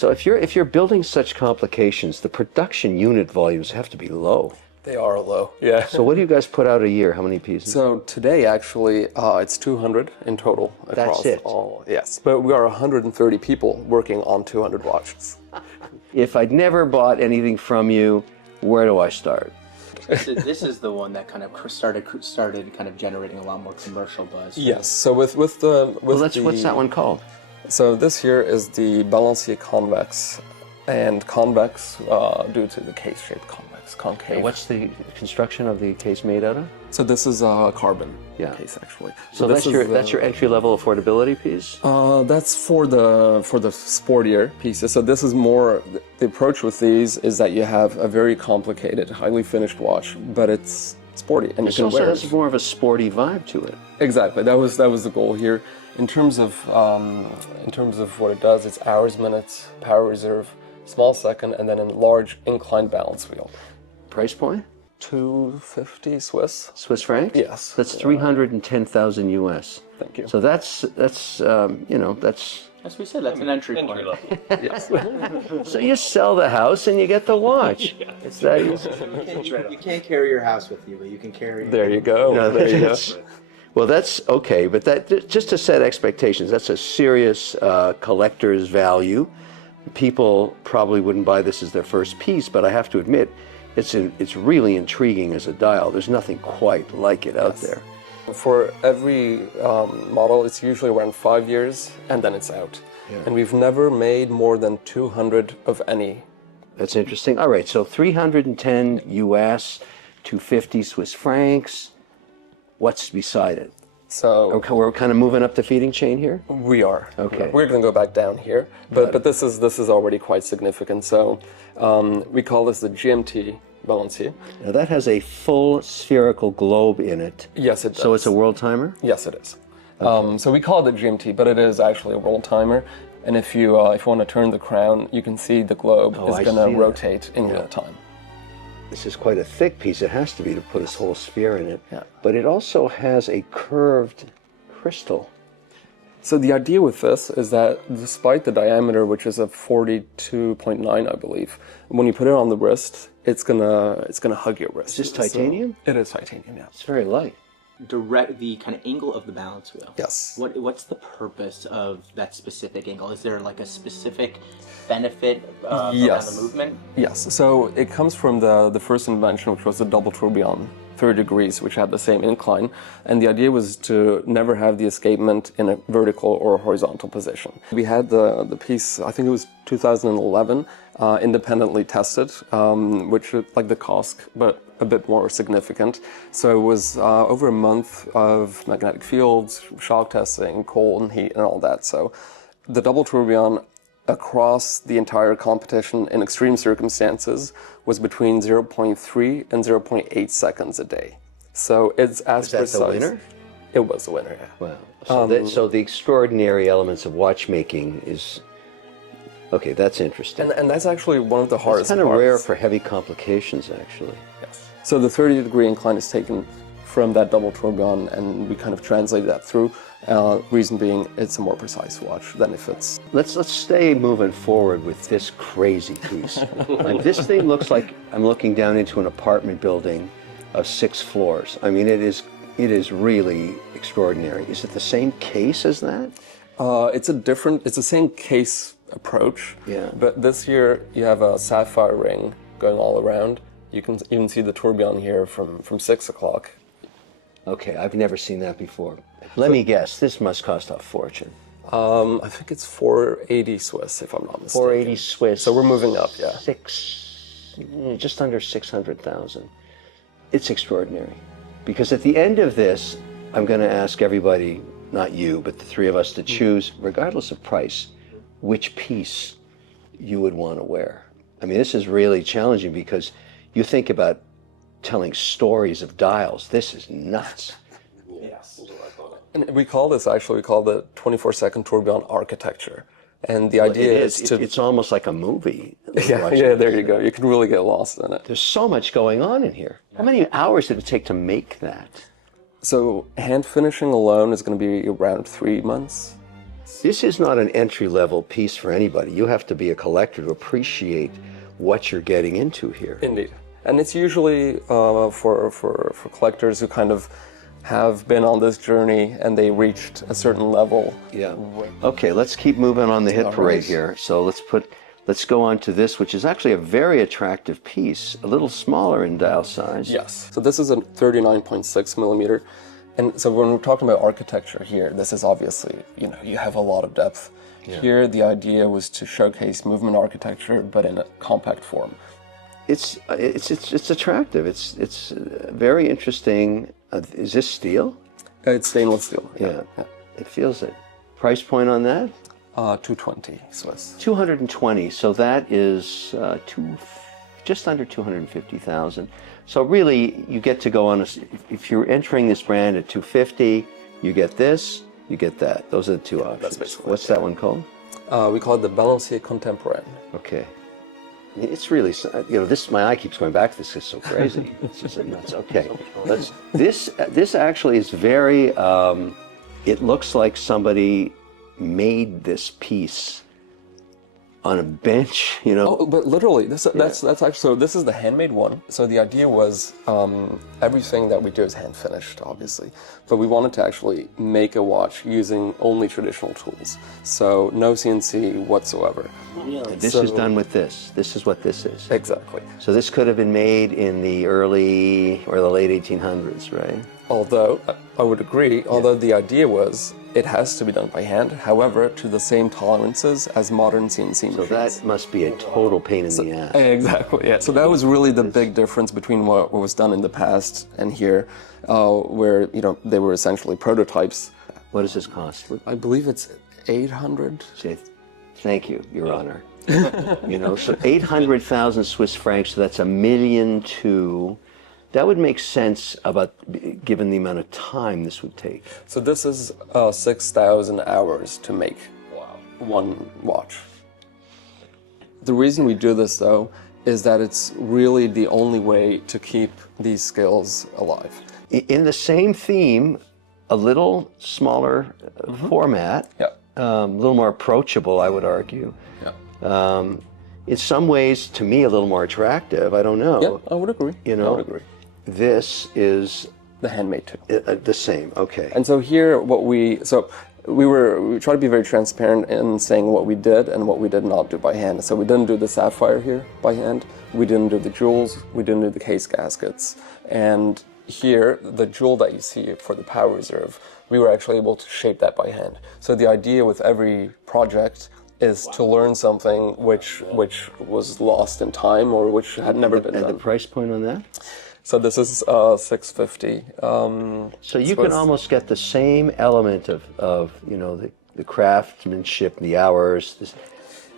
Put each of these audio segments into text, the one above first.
So if you're building such complications, the production unit volumes have to be low. They are low, yeah. So what do you guys put out a year? How many pieces? So today, actually, it's 200 in total across it? all. Yes, but we are 130 people working on 200 watches. If I'd never bought anything from you, where do I start? This is the one that kind of started kind of generating a lot more commercial buzz. Yes. So what's that one called? So this here is the Balancier Convexe, and convex due to the case-shaped convex, concave. And what's the construction of the case made out of? So this is a carbon case, actually. So that's your entry-level affordability piece? That's for the sportier pieces. So this is more, the approach with these is that you have a very complicated, highly finished watch, but it's sporty and you can wear it. It has more of a sporty vibe to it. Exactly. That was the goal here. In terms of what it does, it's hours, minutes, power reserve, small second, and then a large inclined balance wheel. Price point? 250 Swiss. Swiss francs? Yes. That's 310,000 US. Thank you. So that's As we said, that's an entry point. Yes. So you sell the house and you get the watch. It's that easy. You can't carry your house with you, but you can carry. There you go. No, there you go. Well, that's okay, but that just to set expectations, that's a serious collector's value. People probably wouldn't buy this as their first piece, but I have to admit, it's really intriguing as a dial. There's nothing quite like it out there. For every model, it's usually around 5 years, and then it's out. Yeah. And we've never made more than 200 of any. That's interesting. All right, so 310 US, 250 Swiss francs. What's beside it? So we're kind of moving up the feeding chain here? We are. Okay. We're going to go back down here, but this is already quite significant. So we call this the GMT Balancier. Now that has a full spherical globe in it. Yes, it does. So it's a world timer? Yes, it is. Okay. So we call it a GMT, but it is actually a world timer. And if you want to turn the crown, you can see the globe is going to rotate in real time. This is quite a thick piece. It has to be to put a whole sphere in it. Yeah. But it also has a curved crystal. So the idea with this is that despite the diameter, which is a 42.9, I believe, when you put it on the wrist, it's gonna hug your wrist. Is this titanium? So it is titanium, yeah. It's very light. The kind of angle of the balance wheel. Yes. What's the purpose of that specific angle? Is there like a specific benefit around the movement? Yes. So it comes from the first invention, which was the double tourbillon, 30 degrees, which had the same incline. And the idea was to never have the escapement in a vertical or horizontal position. We had the piece, I think it was 2011, independently tested, which is like the Kosk, but a bit more significant. So it was over a month of magnetic fields, shock testing, cold and heat and all that. So the double tourbillon across the entire competition in extreme circumstances was between 0.3 and 0.8 seconds a day. So it's as precise. Was that the winner? It was the winner, yeah. Wow. So the extraordinary elements of watchmaking is... Okay, that's interesting. And that's actually one of the hardest parts. It's kind of rare for heavy complications, actually. Yes. So the 30-degree incline is taken from that double tourbillon, and we kind of translate that through. Reason being, it's a more precise watch than if it's... Let's stay moving forward with this crazy piece. Like, this thing looks like I'm looking down into an apartment building of 6 floors. I mean, it is really extraordinary. Is it the same case as that? It's the same case approach. Yeah. But this year you have a sapphire ring going all around. You can even see the tourbillon here from 6 o'clock. Okay, I've never seen that before. Let me guess, this must cost a fortune. I think it's 480 Swiss, if I'm not mistaken. 480 Swiss. So we're moving up, yeah. Just under 600,000. It's extraordinary. Because at the end of this, I'm going to ask everybody, not you, but the three of us, to choose, regardless of price, which piece you would want to wear. I mean, this is really challenging because you think about telling stories of dials. This is nuts. Yes. And we call the 24-second tourbillon architecture. And the idea is it's almost like a movie. Yeah, there you go. You can really get lost in it. There's so much going on in here. How many hours did it take to make that? So hand finishing alone is going to be around 3 months. This is not an entry-level piece for anybody. You have to be a collector to appreciate what you're getting into here. Indeed. And it's usually for collectors who kind of have been on this journey and they reached a certain level. Yeah. Okay, let's keep moving on the hit parade here. So let's go on to this, which is actually a very attractive piece, a little smaller in dial size. Yes. So this is a 39.6 millimeter. And so when we're talking about architecture here, this is obviously, you have a lot of depth. Yeah. Here, the idea was to showcase movement architecture, but in a compact form. It's attractive. It's very interesting. Is this steel? It's stainless steel. Yeah. It feels it. Price point on that? 220 Swiss. 220. So that is just under 250,000. So really, you get to go on if you're entering this brand at 250, you get this, you get that. Those are the two options. What's that one called? We call it the Balancier Contemporain. Okay. It's really, my eye keeps going back to this. It's so crazy. It's just nuts. Okay. This actually is very, it looks like somebody made this piece on a bench, Oh, but literally, that's actually, so this is the handmade one. So the idea was everything that we do is hand finished, obviously, but we wanted to actually make a watch using only traditional tools. So no CNC whatsoever. Really? This is done with this. This is what this is. Exactly. So this could have been made in the early or the late 1800s, right? Although, I would agree, although the idea was it has to be done by hand, however, to the same tolerances as modern CNC machines. So that must be a total pain in the ass. Exactly, yeah. So that was really the big difference between what was done in the past and here, where, they were essentially prototypes. What does this cost? I believe it's 800. Thank you, Your Honor. So 800,000 Swiss francs, so that's $1,200,000. That would make sense given the amount of time this would take. So this is 6,000 hours to make one watch. The reason we do this, though, is that it's really the only way to keep these skills alive. In the same theme, a little smaller format, a little more approachable, I would argue. Yeah. In some ways, to me, a little more attractive. I don't know. Yeah, I would agree. I would agree. This is the handmade too. The same. Okay. And so here, we try to be very transparent in saying what we did and what we did not do by hand. So we didn't do the sapphire here by hand. We didn't do the jewels. We didn't do the case gaskets. And here, the jewel that you see for the power reserve, we were actually able to shape that by hand. So the idea with every project is to learn something which was lost in time or which had never been done. And the price point on that? So this is $650. So you can almost get the same element of the craftsmanship, the hours,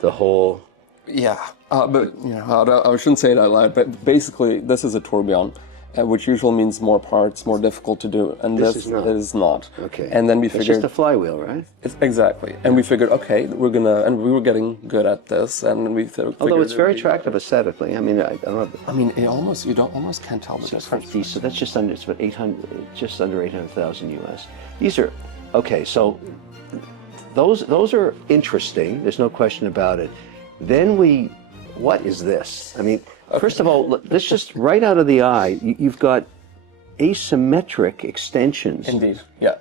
the whole. Yeah, but I shouldn't say it out loud. But basically, this is a tourbillon, which usually means more parts, more difficult to do, and this is not. Okay. And then we figured it's just a flywheel, right? Exactly. And we figured, okay, and we were getting good at this, and we figured. Although it's very attractive aesthetically. I mean, I don't know. You almost can't tell the difference. So that's just under, it's about 800, just under 800,000 US. These are okay. So those are interesting. There's no question about it. Then what is this? I mean. Okay. First of all, let's just right out of the eye, you've got asymmetric extensions. Indeed, yeah.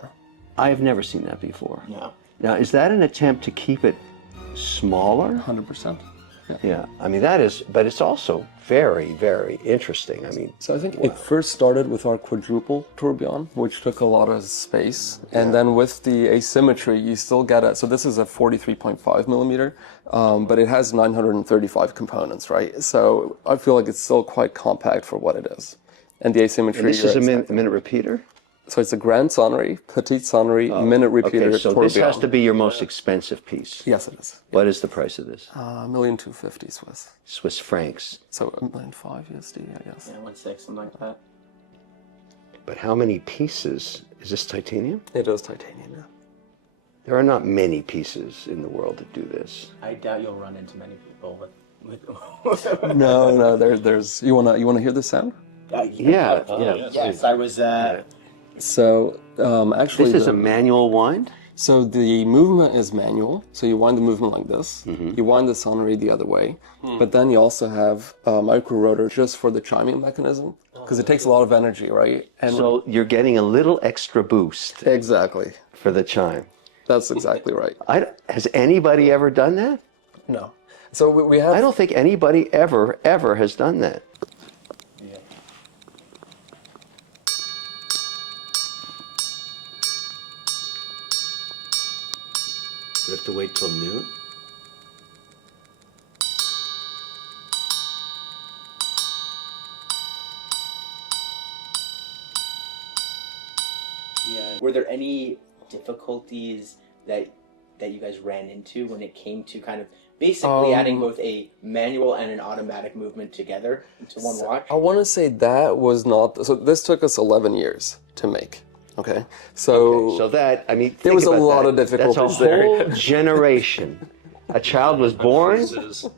I have never seen that before. No. Now, is that an attempt to keep it smaller? 100%. Yeah. I mean, that is, but it's also very, very interesting. I mean, so I think it first started with our quadruple tourbillon, which took a lot of space. And then with the asymmetry, you still get it. So this is a 43.5 millimeter, but it has 935 components, right? So I feel like it's still quite compact for what it is. And the asymmetry. And this is a minute repeater? So it's a Grande Sonnerie, Petite Sonnerie, minute repeater. Okay, so this has to be your most expensive piece. Yes, it is. What is the price of this? $1,250,000 Swiss. Swiss francs. So $1,500,000 USD, I guess. Yeah, 1.6, something like that. But how many pieces? Is this titanium? It is titanium, yeah. There are not many pieces in the world that do this. I doubt you'll run into many people with. No. There's. You wanna hear the sound? Yeah. Yes, I was. So actually, this is a manual wind. So the movement is manual. So you wind the movement like this. You wind the sonnerie the other way. But then you also have a micro rotor just for the chiming mechanism, because it takes a lot of energy, right? And So you're getting a little extra boost exactly. for the chime. That's exactly right. Has anybody ever done that? No. So we have... I don't think anybody ever has done that. We have to wait till noon? Yeah. Were there any difficulties that you guys ran into when it came to kind of basically adding both a manual and an automatic movement together into one watch? I want to say that was not... So this took us 11 years to make. Okay, so that, I mean, there was a think about lot that. of difficulties That's a there. whole generation. A child was born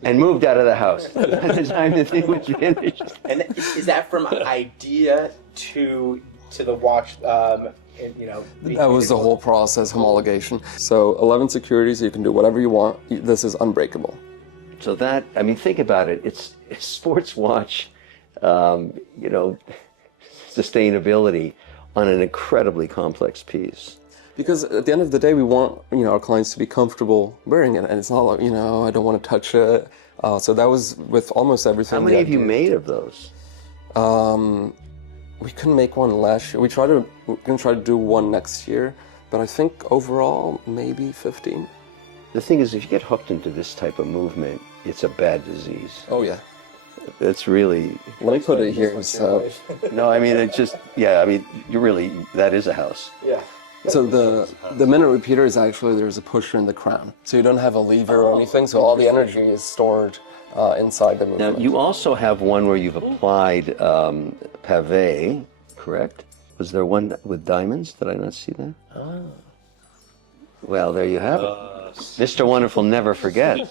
and moved out of the house by the time the thing was finished. And is that from idea to the watch? You know, that was the whole process, homologation. So 11 securities, you can do whatever you want. This is unbreakable. So that, I mean, think about it. It's a sports watch, you know, sustainability on an incredibly complex piece. Because at the end of the day, we want, you know, our clients to be comfortable wearing it, and it's not like, you know, I don't want to touch it. So that was with almost everything. How many have you made of those? We couldn't make one last year. We're gonna try to do one next year, but I think overall maybe 15. The thing is, if you get hooked into this type of movement, it's a bad disease. Oh yeah. It's really... Let me put it here. So, no, I mean, it's just, yeah, I mean, that is a house. Yeah. So the minute repeater is actually, there's a pusher in the crown. So you don't have a lever or anything, so all the energy is stored inside the movement. Now, you also have one where you've applied pavé, correct? Was there one with diamonds? Did I not see that? Oh. Well, there you have it. Mr. Wonderful never forgets.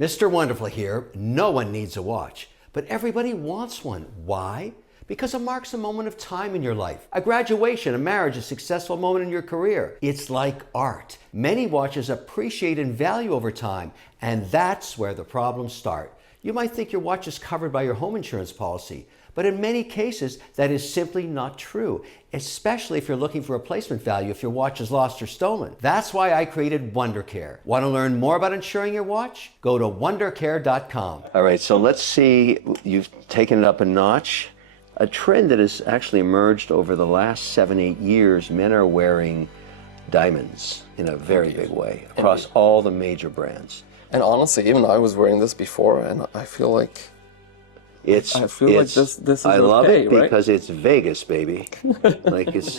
Mr. Wonderful here. No one needs a watch, but everybody wants one. Why? Because it marks a moment of time in your life. A graduation, a marriage, a successful moment in your career. It's like art. Many watches appreciate in value over time, and that's where the problems start. You might think your watch is covered by your home insurance policy, but in many cases, that is simply not true, especially if you're looking for replacement value if your watch is lost or stolen. That's why I created WonderCare. Want to learn more about insuring your watch? Go to WonderCare.com. All right, so let's see, you've taken it up a notch. A trend that has actually emerged over the last 7-8 years, men are wearing diamonds in a very big way across all the major brands. And honestly, even I was wearing this before, and I feel like I feel like this is I love okay, it right? because it's Vegas, baby. Like it's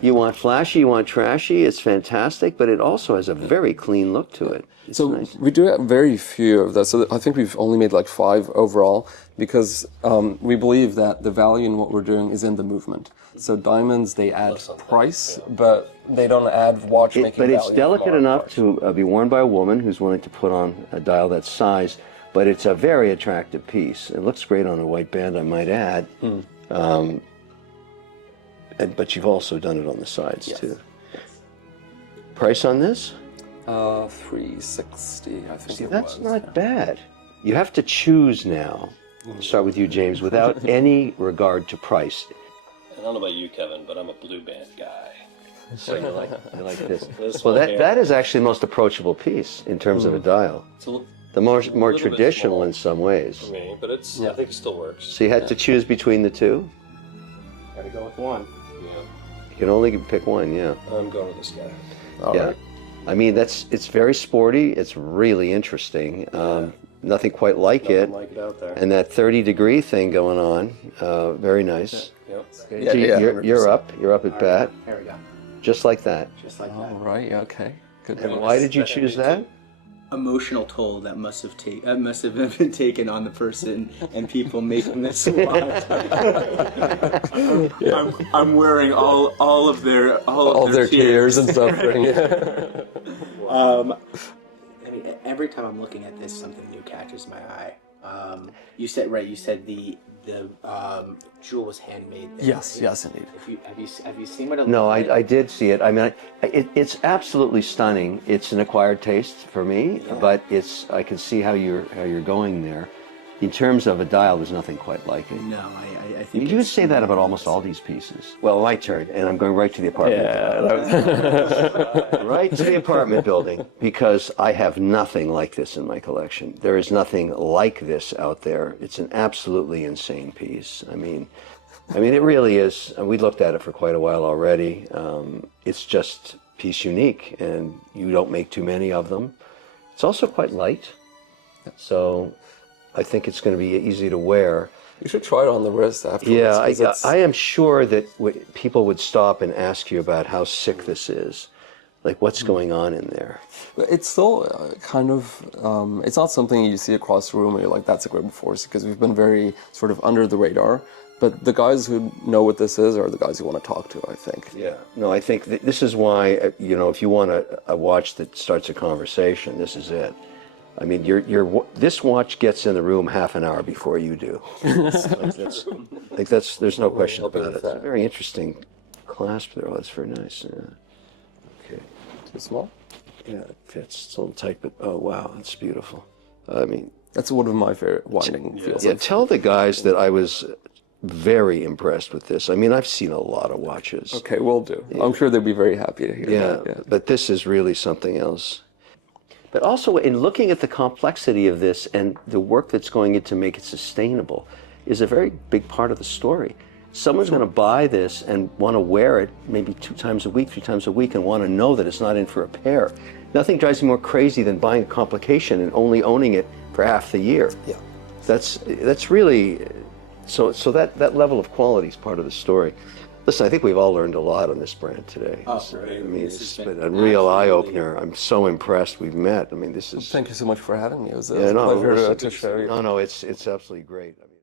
you want flashy, you want trashy. It's fantastic, but it also has a very clean look to it. It's so nice. we do have very few of that. So I think we've only made like 5 overall because we believe that the value in what we're doing is in the movement. So diamonds, they add price, but they don't add watchmaking But value. it's delicate enough to be worn by a woman who's willing to put on a dial that size. But it's a very attractive piece. It looks great on a white band, I might add. But you've also done it on the sides too. Price on this? $360, I think. See, that's not bad. You have to choose now. Start with you, James, without any regard to price. I don't know about you, Kevin, but I'm a blue band guy. So I like this. Well, that is actually the most approachable piece in terms of a dial. The more traditional in some ways. For me, but it's I think it still works. So you had to choose between the two? Gotta go with one. Yeah, You can only pick one, yeah. I'm going with this guy. All Yeah. right. I mean, it's very sporty. It's really interesting. Nothing quite like it. Nothing like it out there. And that 30-degree thing going on, very nice. Yep. Yeah, So yeah, you're up at bat, There we go. just like that. Just like All that. right, okay. Good. And why did you choose that? Emotional toll that must have been taken on the person and people making this watch. I'm wearing all of their tears and suffering. I mean, every time I'm looking at this, something new catches my eye. You said right. You said the jewel was handmade. There. Yes, yes, indeed. Have you seen what it No, looks like? I did see it. I mean, it's absolutely stunning. It's an acquired taste for me, but I can see how you're going there. In terms of a dial, there's nothing quite like it. No, I think You would say that about almost all these pieces. Well, my turn, and I'm going right to the apartment. Right to the apartment building, because I have nothing like this in my collection. There is nothing like this out there. It's an absolutely insane piece. I mean, it really is. We looked at it for quite a while already. It's just a piece unique, and you don't make too many of them. It's also quite light, so I think it's going to be easy to wear. You should try it on the wrist afterwards. Yeah, I am sure that people would stop and ask you about how sick this is. Like, what's going on in there? It's still kind of, it's not something you see across the room and you're like, that's a Greubel Forsey, because we've been very sort of under the radar. But the guys who know what this is are the guys you want to talk to, I think. Yeah. No, I think this is why, if you want a watch that starts a conversation, this is it. I mean, this watch gets in the room half an hour before you do. There's no question about it. It's a very interesting clasp there. Oh, that's very nice. Yeah. Okay. Too small? Yeah, it fits. It's a little tight, but oh wow, that's beautiful. I mean, that's one of my favorite winding feels. Yeah, tell the guys that I was very impressed with this. I mean, I've seen a lot of watches. Okay, will do. Yeah. I'm sure they'll be very happy to hear that. Yeah, but this is really something else. But also, in looking at the complexity of this and the work that's going in to make it sustainable is a very big part of the story. Someone's going to buy this and want to wear it maybe 2 times a week, 3 times a week, and want to know that it's not in for repair. Nothing drives me more crazy than buying a complication and only owning it for half the year. Yeah. That's really, so that level of quality is part of the story. Listen, I think we've all learned a lot on this brand today. Oh, I mean, it's been a real eye-opener. I'm so impressed we've met. I mean, this is... Thank you so much for having me. It was a pleasure to share. No, it's absolutely great. I mean,